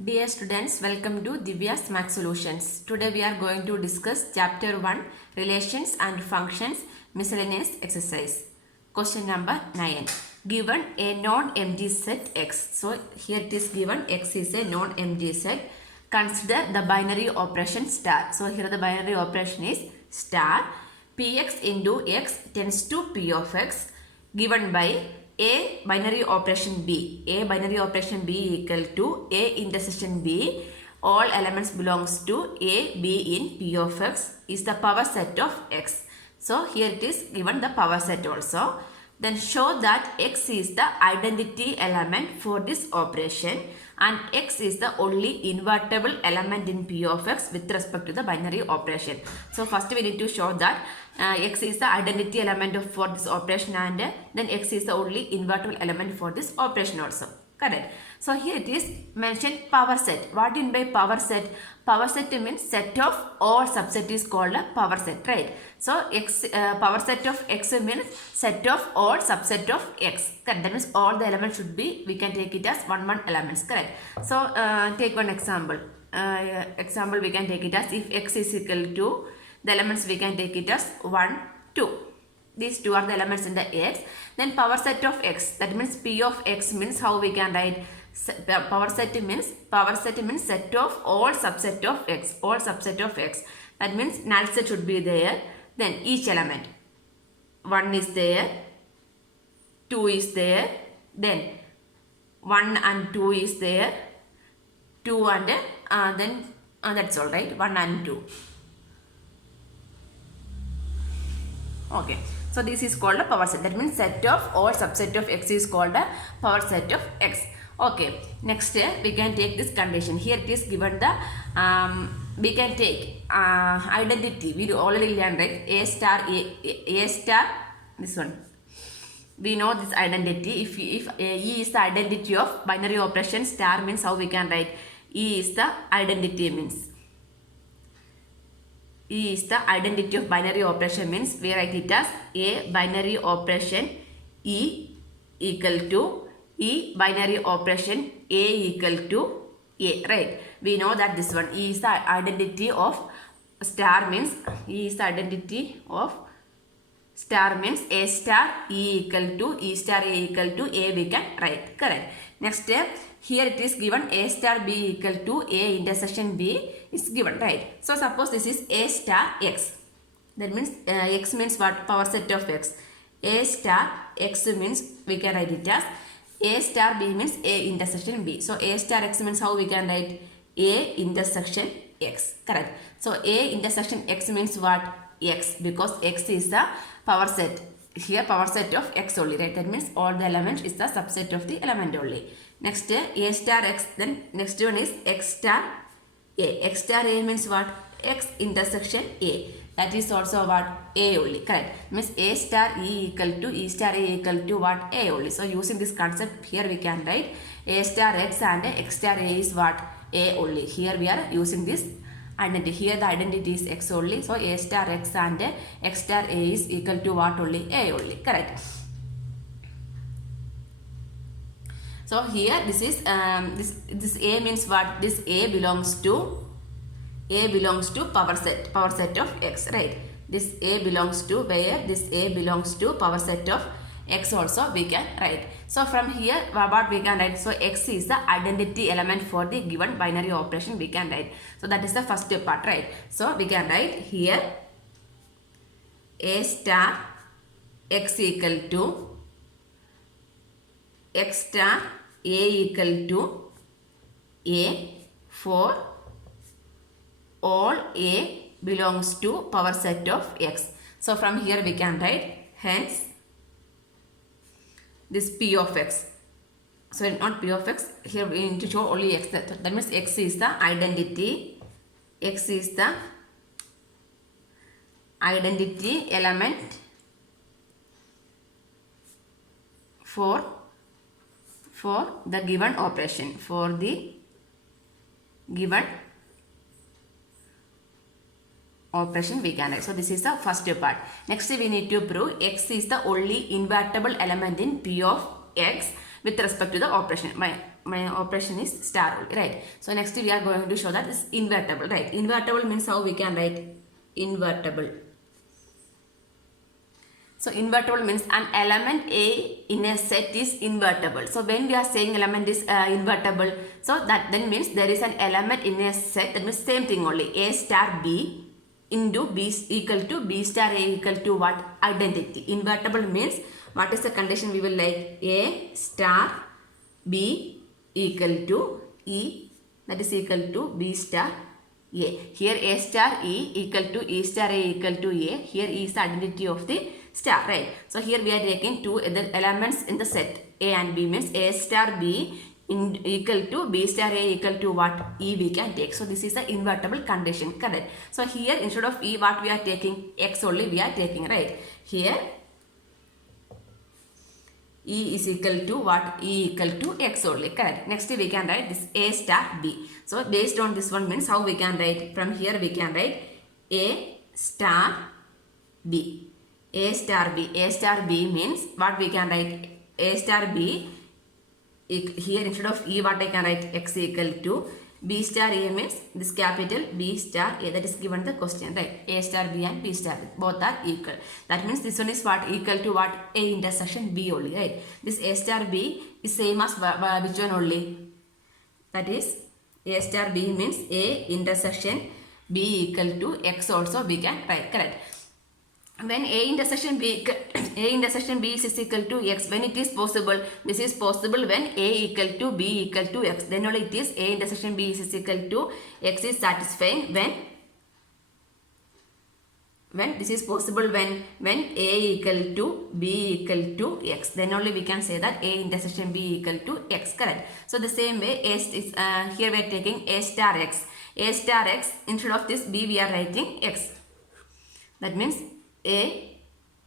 Dear students, welcome to Divya's Math Solutions. Today we are going to discuss Chapter 1 Relations and Functions Miscellaneous Exercise. Question number 9. Given a non-empty set X. So here it is given X is a non-empty set. Consider the binary operation star. So here the binary operation is star. Px into X tends to P of X given by a binary operation B. A binary operation B equal to A intersection B. All elements belongs to A, B in P of X is the power set of X. So here it is given the power set also. Then show that X is the identity element for this operation and X is the only invertible element in P of X with respect to the binary operation. So first we need to show that X is the identity element for this operation and then X is the only invertible element for this operation also. Correct. So here it is mentioned power set. What in by power set? Power set means set of all subset is called a power set, right? So X power set of X means set of all subset of X. Correct. That means all the elements should be, we can take it as one elements. Correct. So take one example. Example we can take it as if X is equal to, the elements we can take it as 1, 2. These two are the elements in the X. Then power set of X, that means P of X means how we can write power set means set of all subset of X, all subset of X. That means null set should be there. Then each element, 1 is there, 2 is there, then 1 and 2 is there, 2 and then that's all, right? 1 and 2. Okay. So this is called a power set. That means set of all subset of X is called a power set of X. Okay. Next we can take this condition. Here it is given the we can take identity. We already learned, right? A star this one. We know this identity. If E is the identity of binary operation, star means how we can write E is the identity means. E is the identity of binary operation means we write it as A binary operation E equal to E binary operation A equal to A, right? We know that this one E is the identity of star means E is the identity of star means A star E equal to E star A equal to A we can write. Correct. Next step, here it is given A star B equal to A intersection B is given, right? So suppose this is A star X. That means X means what? Power set of X. A star X means we can write it as A star B means A intersection B. So A star X means how we can write A intersection X. Correct. So A intersection X means what? X, because X is the power set. Here power set of X only, right? That means all the elements is the subset of the element only. Next A star X, then next one is X star A. X star A means what? X intersection A. That is also what? A only, correct? Means A star E equal to E star A equal to what? A only. So using this concept here we can write A star X and X star A is what? A only. Here we are using this identity. Here the identity is X only. So A star X and X star A is equal to what only? A only. Correct. So here this is this A means what? This A belongs to power set of X, right? This A belongs to where? This A belongs to power set of X also we can write. So from here what we can write? So X is the identity element for the given binary operation we can write. So that is the first part, right? So we can write here A star X equal to X star A equal to A for all A belongs to power set of X. So from here we can write hence this P of X. So not P of X, here we need to show only X. That means X is the identity. X is the identity element for the given operation. For the given operation we can write. So this is the first part. Next we need to prove X is the only invertible element in P of X with respect to the operation. operation is star only, right? So next we are going to show that is invertible, right? Invertible means how we can write invertible. So invertible means an element A in a set is invertible. So when we are saying element is invertible, so that then means there is an element in a set, that means same thing only, A star B into B equal to B star A equal to what? Identity. Invertible means what is the condition we will like? A star B equal to E, that is equal to B star A. Here A star E equal to E star A equal to A. Here E is the identity of the star, right? So here we are taking two elements in the set A and B, means A star B equal to B star A equal to what? E we can take. So this is the invertible condition, correct? So here instead of E what we are taking? X only we are taking, right? Here E is equal to what? E equal to X only, correct? Next we can write this A star B. So based on this one means how we can write? From here we can write A star B. A star B. A star B means what we can write? A star B, here instead of E what I can write? X equal to B star A means this capital B star A, that is given the question, right? A star B and B star B both are equal. That means this one is what? Equal to what? A intersection B only, right? This A star B is same as which one only? That is A star B means A intersection B equal to X also we can write, correct? When A intersection B is equal to X, when it is possible, this is possible when A equal to B equal to X, then only it is A intersection B is equal to X is satisfying when this is possible when A equal to B equal to X, then only we can say that A intersection B equal to X, correct? So the same way here we are taking A star X. A star X, instead of this B we are writing X. That means A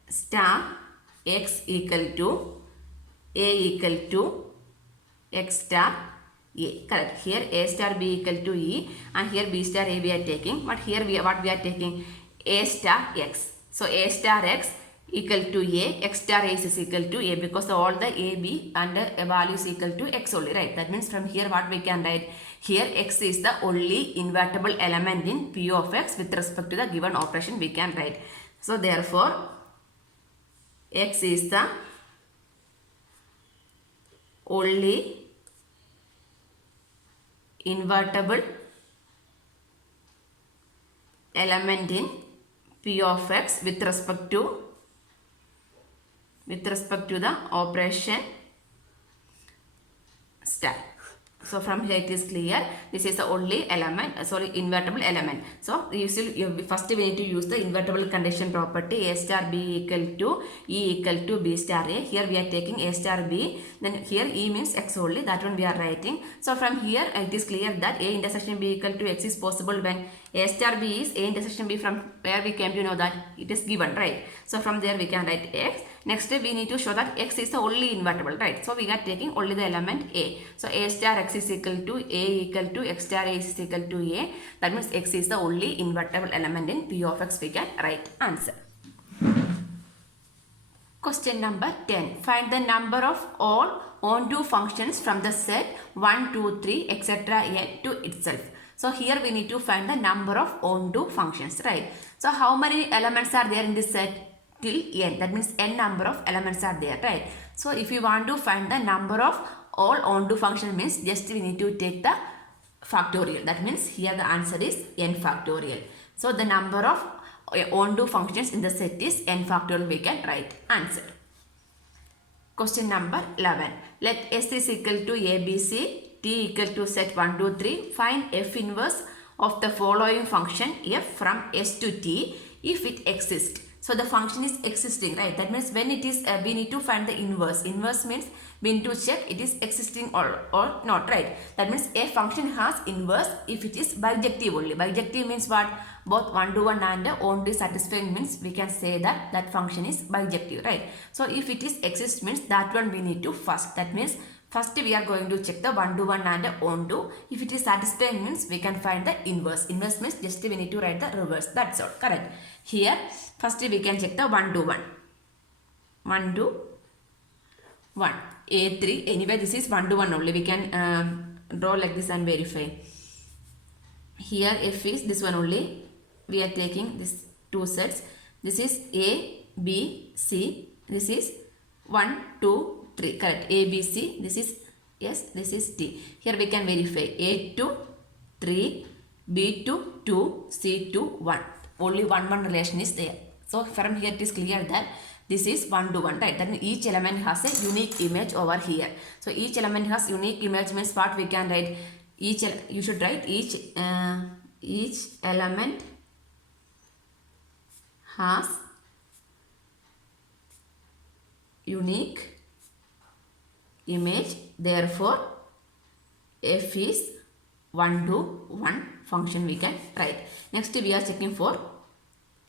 star X equal to X star A, correct? Here A star B equal to E and here B star A we are taking, but here what we are taking? A star X. So A star X equal to A, X star A is equal to A, because all the A, B and value is equal to X only, right? That means from here what we can write? Here X is the only invertible element in P of X with respect to the given operation we can write. So therefore X is the only invertible element in P of X with respect to the operation star. So from here it is clear, this is the only element, invertible element. So first we need to use the invertible condition property, A star B equal to E equal to B star A. Here we are taking A star B, then here E means X only, that one we are writing. So from here it is clear that A intersection B equal to X is possible when A star B is A intersection B, from where we came to know that it is given, right? So from there we can write X. Next we need to show that X is the only invertible, right? So we are taking only the element A. So A star X is equal to A equal to X star A is equal to A. That means X is the only invertible element in P of X. We can write answer. Question number 10. Find the number of all onto functions from the set 1, 2, 3, etc. n to itself. So here we need to find the number of onto functions, right? So how many elements are there in this set? Till n, that means n number of elements are there, right? So if you want to find the number of all onto function means just we need to take the factorial. That means here the answer is n factorial. So the number of onto functions in the set is n factorial. We can write answer. Question number 11. Let S is equal to ABC, T equal to set 1, 2, 3. Find F inverse of the following function f from S to T if it exists. So the function is existing, right? That means when it is, we need to find the inverse. Inverse means we need to check it is existing or not, right? That means a function has inverse if it is bijective only. Bijective means what? Both 1 to 1 and only satisfying means we can say that that function is bijective, right? So if it is exist means that one we need to first. That means first we are going to check the 1 to 1 and onto. If it is satisfying means we can find the inverse. Inverse means just we need to write the reverse. That's all, correct? Here first we can check the 1 to 1. 1 to 1. A3. Anyway, this is 1 to 1 only. We can draw like this and verify. Here F is this one only. We are taking this two sets. This is A, B, C. This is 1, 2, 3. Correct. A, B, C. This is yes. This is T. Here we can verify. A to 3, B to 2, C to 1. Only 1 relation is there. So from here it is clear that this is 1 to 1, right? Then each element has a unique image over here. So each element has unique image means what we can write? You should write each element has unique image. Therefore, F is 1 to 1 function we can write. Next we are checking for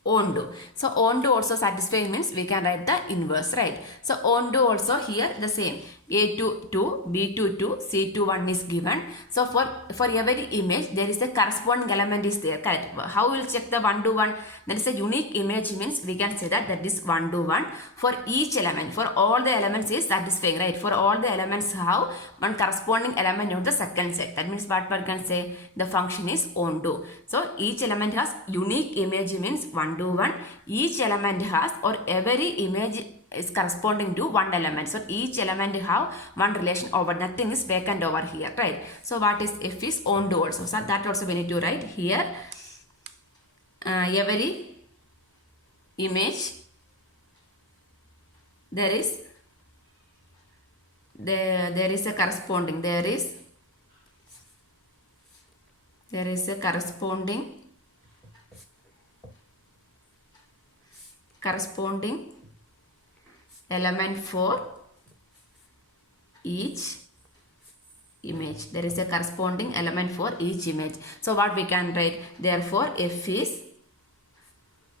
onto. So onto also satisfy means we can write the inverse, right? So onto also here the same. A to 2, B to 2, C to 1 is given. So for every image there is a corresponding element is there, correct? How we will check the 1 to 1? That is a unique image means we can say that is 1 to 1 for each element. For all the elements is satisfying, right? For all the elements have one corresponding element of the second set. That means what we can say the function is onto. So each element has unique image means 1 to 1. Each element has or every image is corresponding to one element. So each element have one relation over, nothing is vacant over here, right? So what is F is onto also. So that also we need to write here. Every image there is a corresponding, there is a corresponding element for each image. There is a corresponding element for each image. So what we can write? Therefore F is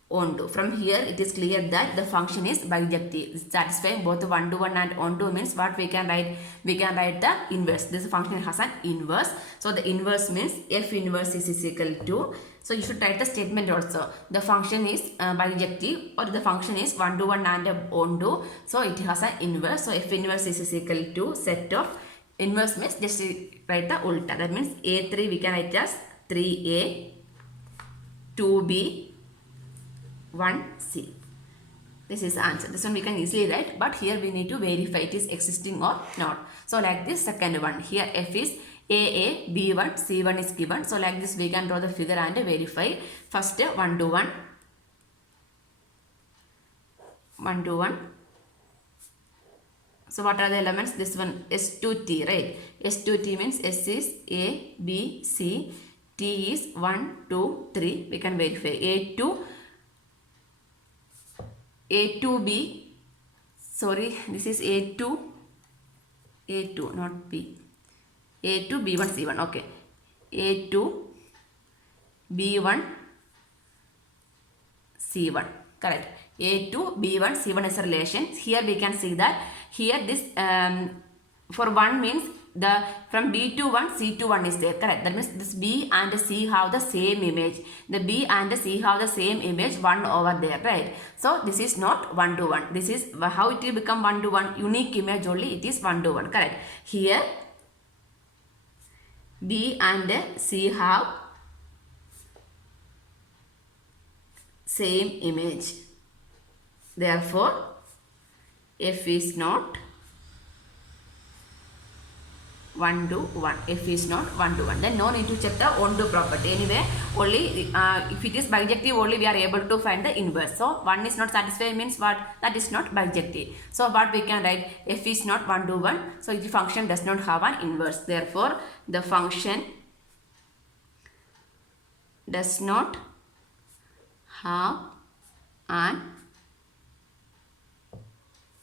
onto. From here it is clear that the function is bijective, satisfying both 1 to 1 and onto means what we can write? We can write the inverse. This function has an inverse. So the inverse means F inverse is equal to, so you should write the statement also. The function is bijective or the function is 1 to 1 and onto. So it has an inverse. So F inverse is equal to set of, inverse means just write the ulta. That means A3 we can write as 3A, 2B, 1C. This is the answer. This one we can easily write, but here we need to verify it is existing or not. So like this second one, here F is AA, B1, C1 is given. So like this we can draw the figure and verify. First 1 to 1. 1 to 1. So what are the elements? This one S to T, right? S to T means S is A, B, C. T is 1, 2, 3. We can verify. A to B. Sorry, this is A to not B. A to B1, C1. Okay. A to B1, C1. Correct. A to B1, C1 is a relation. Here we can see that here this for 1 means the from B to 1, C to 1 is there. Correct. That means this B and C have the same image. The B and C have the same image 1 over there. Right. So this is not 1 to 1. This is how it will become 1 to 1. Unique image only. It is 1 to 1. Correct. Here B and C have same image. Therefore, F is not 1 to 1. F is not 1 to 1. Then no need to check the onto property. Anyway, only if it is bijective only we are able to find the inverse. So 1 is not satisfied means what? That is not bijective. So what we can write? F is not 1 to 1. So the function does not have an inverse. Therefore, the function does not have an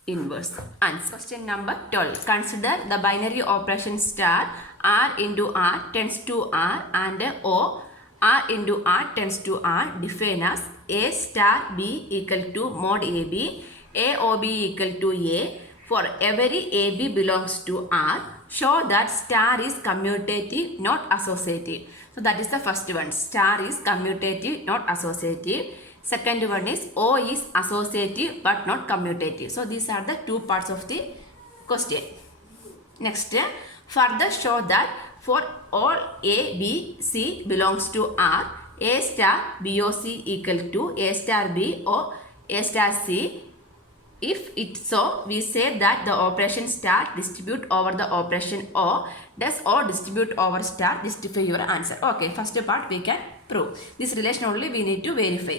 inverse. Answer. Question number 12. Consider the binary operation star R into R tends to R and O R into R tends to R defined as A star B equal to mod AB, AOB equal to A. For every AB belongs to R, show that star is commutative, not associative. So that is the first one. Star is commutative, not associative. Second one is O is associative but not commutative. So these are the two parts of the question. Next, further show that for all A, B, C belongs to R, A star B O C equal to A star B or A star C. If it's so, we say that the operation star distribute over the operation O. Does O distribute over star? Justify your answer. Okay, first part we can prove. This relation only we need to verify.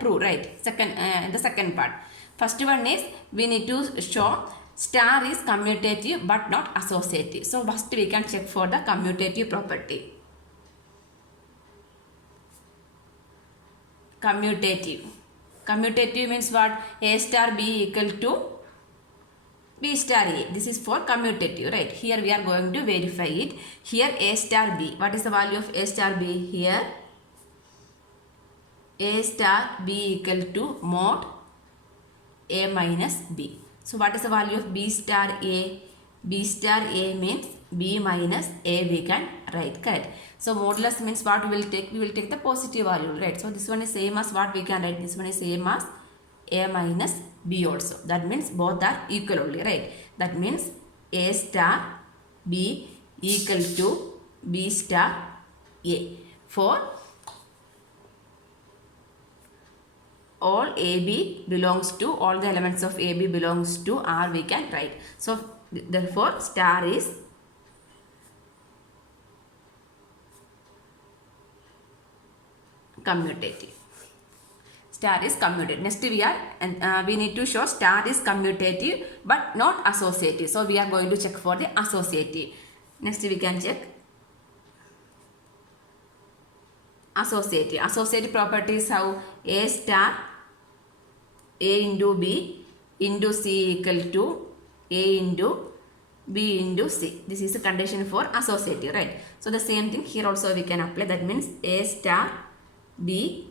Prove, right? The second part. First one is we need to show star is commutative but not associative. So first we can check for the commutative property. Commutative. Commutative means what? A star B equal to B star A. This is for commutative, right? Here we are going to verify it. Here A star B. What is the value of A star B? Here A star B equal to mod A minus B. So what is the value of B star A? B star A means B minus A we can write, correct? So modulus means what we will take? We will take the positive value, right? So this one is same as what we can write. This one is same as A minus B also. That means both are equal only, right? That means A star B equal to B star A. For all AB belongs to, all the elements of AB belongs to R we can write. So therefore star is commutative. Star is commutative. Next we need to show star is commutative but not associative. So we are going to check for the associative. Next we can check associative. Associative properties how A star A into B into C equal to A into B into C. This is a condition for associative, right? So the same thing here also we can apply. That means A star B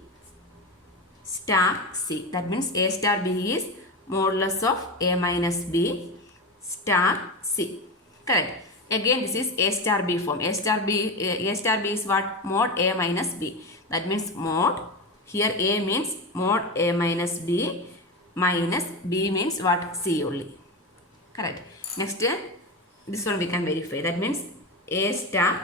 star C. That means A star B is modulus of A minus B star C. Correct. Again this is A star B form. A star B is what? Mod A minus B. That means mod. Here A means mod A minus B minus B means what? C only. Correct. Next this one we can verify. That means A star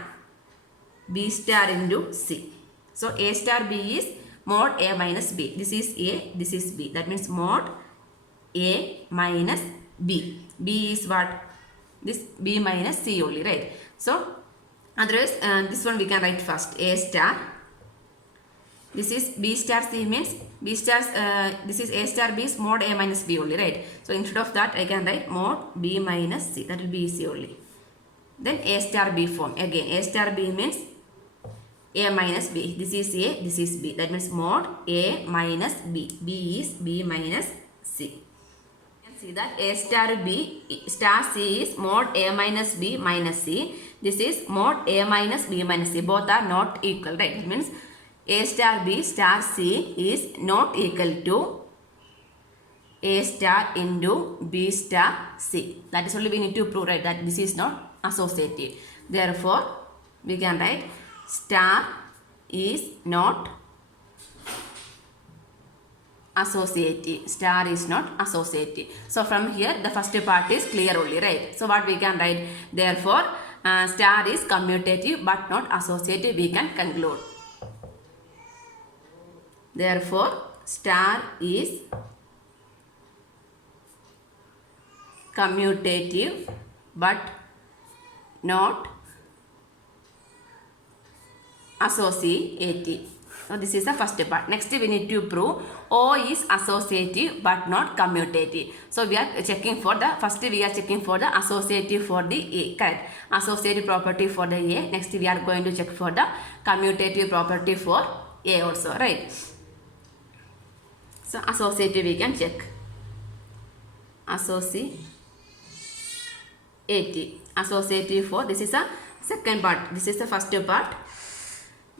B star into C. So A star B is mod A minus B. This is A, this is B. That means mod A minus B. B is what? This B minus C only, right? So otherwise this one we can write first. A star. This is B star C means B stars. This is A star B is mod A minus B only, right? So instead of that I can write mod B minus C. That will be C only. Then A star B form. Again A star B means A minus B. This is A, this is B. That means mod A minus B. B is B minus C. You can see that A star B star C is mod A minus B minus C. This is mod A minus B minus C. Both are not equal, right? That means A star B star C is not equal to A star into B star C. That is only we need to prove, right? That this is not associative. Therefore, we can write star is not associative. Star is not associative. So from here the first part is clear only, right? So what we can write? Therefore star is commutative but not associative, we can conclude. Therefore star is commutative but not associative. So this is the first part. Next we need to prove O is associative but not commutative. So we are checking for the, first we are checking for the associative for the A, correct? Associative property for the A. Next we are going to check for the commutative property for A also, right? So associative we can check. Associative for, this is a second part. This is the first part.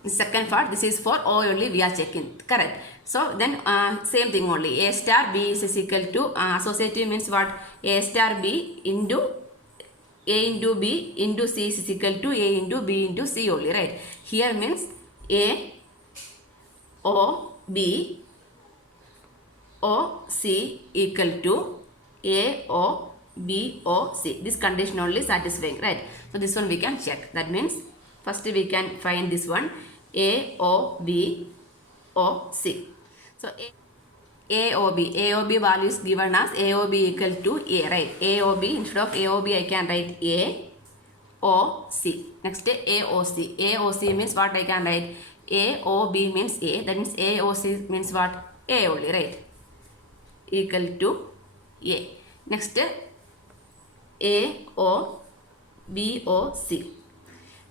The second part, this is for O only we are checking, correct? So then same thing only. A star B is equal to associative means what? A star B into A into B into C is equal to A into B into C only, right? Here means A O B O C equal to A O B, O, C. This condition only satisfying, right? So this one we can check. That means first we can find this one A, O, B, O, C. So AOB value is given as AOB equal to A, right? AOB, instead of AOB I can write A, O, C. Next AOC. AOC means what I can write? AOB means A. That means AOC means what? A only, right? Equal to A. Next AOBOC.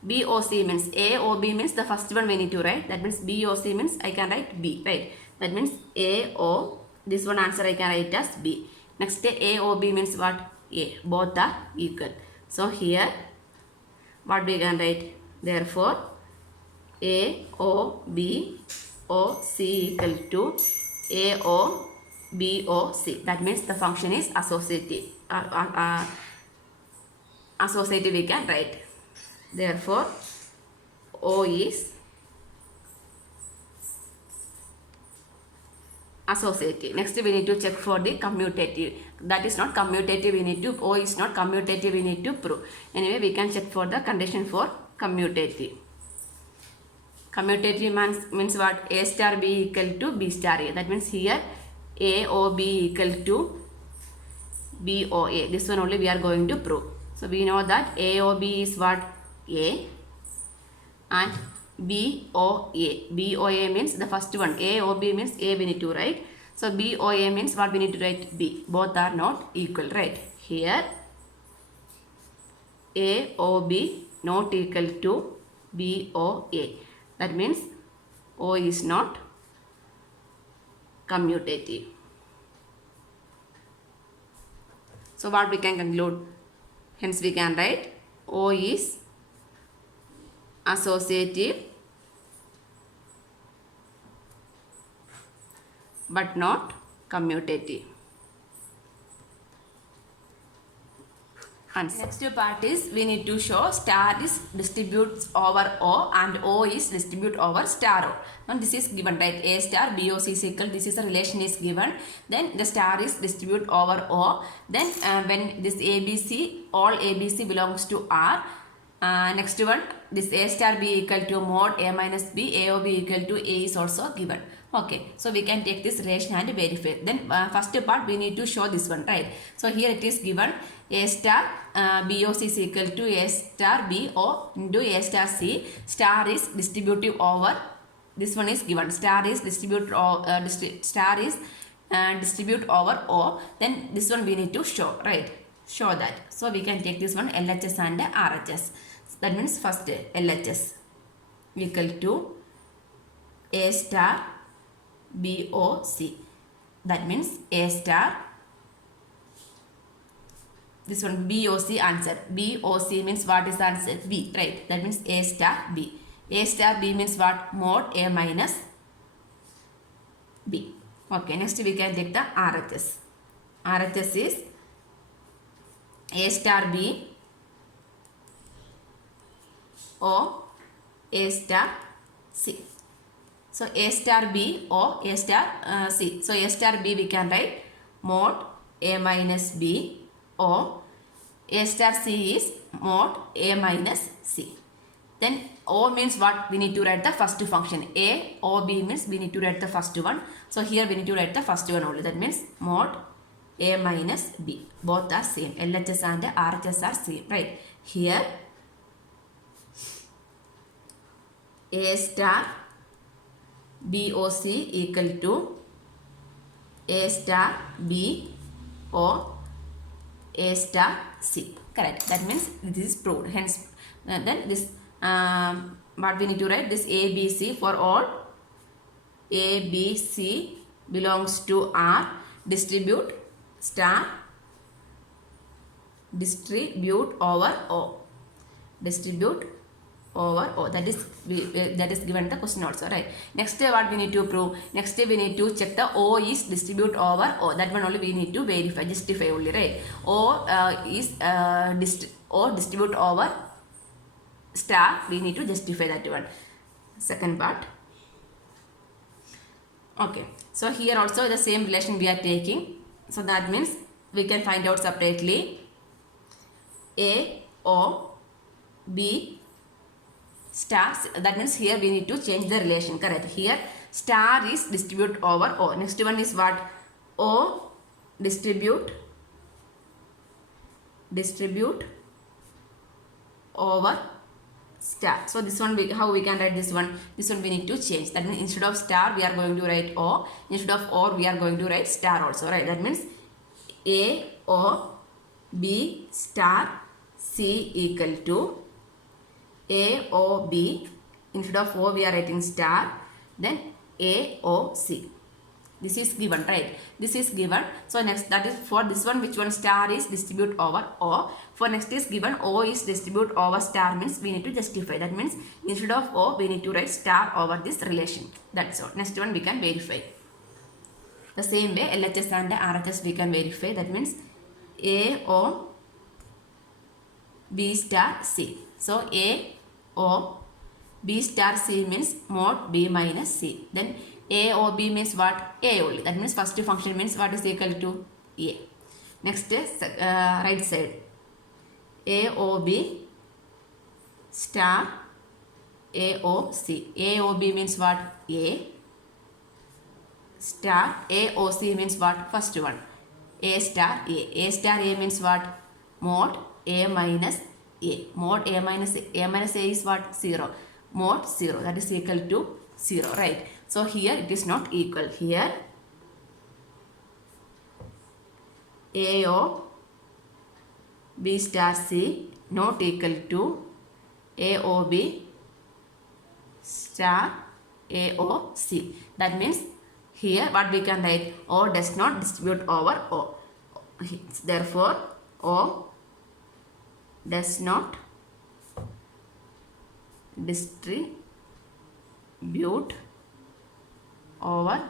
BOC means AOB means the first one we need to write. That means BOC means I can write B, right? That means AO, this one answer I can write as B. Next AOB means what? A. Both are equal. So here what we can write? Therefore AOBOC equal to AOBOC. That means the function is associative. Associative we can write. Therefore O is associative. Next we need to check for the commutative. That is not commutative, we need to, O is not commutative, we need to prove. Anyway, we can check for the condition for commutative. Commutative means what? A star B equal to B star A. That means here AOB equal to BOA. This one only we are going to prove. So we know that AOB is what? A, and BOA. BOA means the first one. AOB means A we need to write. So BOA means what we need to write? B. Both are not equal, right? Here AOB not equal to BOA. That means O is not commutative. So what we can conclude? Hence we can write O is associative but not commutative. Answer. Next part is we need to show star is distributes over O and O is distribute over star O. Now this is given, right? A star BOC is equal. This is a relation is given. Then the star is distribute over O. Then when this ABC, all ABC belongs to R. Next one, this A star B equal to mod A minus B, AOB equal to A is also given. Okay, so we can take this relation and verify. Then first part we need to show this one, right? So here it is given A star BOC is equal to A star BO into A star C. Star is distributive over, this one is given, star is distribute distribute over O. Then this one we need to show, right? Show that. So we can take this one LHS and RHS. That means first LHS equal to A star BOC. That means A star, this one BOC answer. BOC means what is answer? B, right? That means A star B. A star B means what? Mod A minus B. Okay, next we can take the RHS. RHS is A star B O A star C. So A star B O A star C. So A star B we can write mod A minus B O. A star C is mod A minus C. Then O means what? We need to write the first function. A O B means we need to write the first one. So here we need to write the first one only. That means mod A minus B. Both are same. LHS and RHS are same, right? Here A star BOC equal to A star B O A star C. Correct. That means this is proved. Hence, then this what we need to write? This ABC for all ABC belongs to R. Distribute star distribute over O. Distribute over O. That is given the question also, right? Next what we need to prove? Next we need to check the O is distribute over O. That one only we need to verify, justify only, right? O is O distribute over star. We need to justify that one. Second part. Okay. So here also the same relation we are taking. So that means we can find out separately. A, O, B, star. That means here we need to change the relation. Correct. Here star is distribute over O. Next one is what? O distribute over star. So this one, how we can write this one? This one we need to change. That means instead of star we are going to write O. Instead of O we are going to write star also. Right. That means A, O, B, star, C equal to A, O, B. Instead of O we are writing star. Then A, O, C. This is given, right? This is given. So next, that is for this one, which one? Star is distribute over O. For next is given O is distribute over star, means we need to justify. That means instead of O we need to write star over this relation. That's all. Next one we can verify. The same way LHS and RHS we can verify. That means A, O, B star, C. So A, O, B star, C means mod B minus C. Then A, O, B means what? A only. That means first function means what is equal to A. Next is right side. A, O, B star, A, O, C. A, O, B means what? A star. A, O, C means what? First one. A star, A. A star, A means what? Mod A minus A. Mod A minus A. A minus A is what? 0. Mod 0. That is equal to 0. Right. So here it is not equal. Here AO B star C not equal to AOB star AOC. That means here what we can write? O does not distribute over O. Therefore O does not distribute over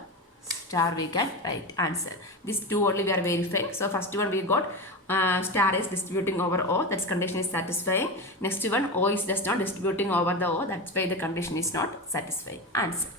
star, we can write answer. These two only we are verifying. So first one we got star is distributing over O, that's condition is satisfying. Next one O is just not distributing over the O, that's why the condition is not satisfying. Answer.